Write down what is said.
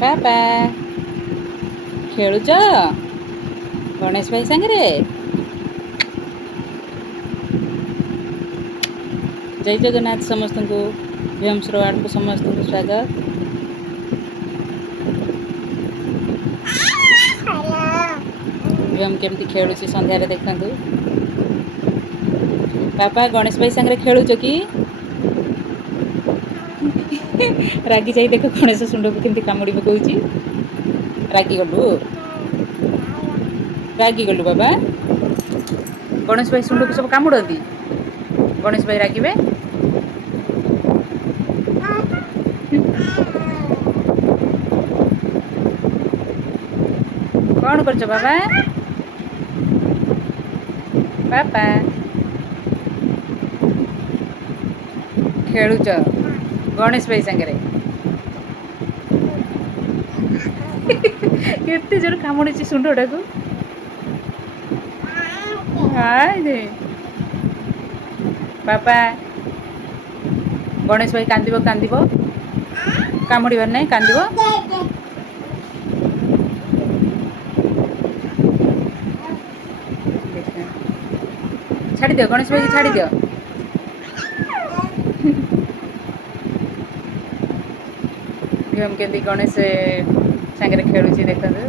ବାପା ଖେଳୁଛ ଗଣେଶ ଭାଇ ସାଙ୍ଗରେ? ଜୟ ଜଗନ୍ନାଥ ସମସ୍ତଙ୍କୁ। ଭିଏମ୍ସର ୱାର୍ଡ଼କୁ ସମସ୍ତଙ୍କୁ ସ୍ୱାଗତ। ଭିଏମ୍ କେମିତି ଖେଳୁଛି ସନ୍ଧ୍ୟାରେ ଦେଖନ୍ତୁ। ବାପା ଗଣେଶ ଭାଇ ସାଙ୍ଗରେ ଖେଳୁଛ କି? ରାଗି ଯାଇ ଦେଖ ଗଣେଶ ଶୁଣ୍ଡକୁ କେମିତି କାମୁଡ଼ି ପକଉଛି। ରାଗିଗଲୁ ରାଗିଗଲୁ ବାବା। ଗଣେଶ ଭାଇ ଶୁଣ୍ଡକୁ ସବୁ କାମୁଡ଼ନ୍ତି। ଗଣେଶ ଭାଇ ରାଗିବେ। କଣ କରୁଛ ବାବା? ବାପା ଖେଳୁଛ ଗଣେଶ ଭାଇ ସାଙ୍ଗରେ? କେତେ ଜୋର କାମୁଡ଼ିଛି ଶୁଣ୍ଡଟାକୁ। ବାପା ଗଣେଶ ଭାଇ କାନ୍ଦିବ କାନ୍ଦିବ। କାମୁଡ଼ିବାର ନାହିଁ, କାନ୍ଦିବ। ଛାଡ଼ିଦିଅ ଗଣେଶ ଭାଇକି ଛାଡ଼ିଦିଅ। ଭିଏମ୍ କେମିତି ଗଣେଶ ସାଙ୍ଗରେ ଖେଳୁଛି ଦେଖନ୍ତୁ।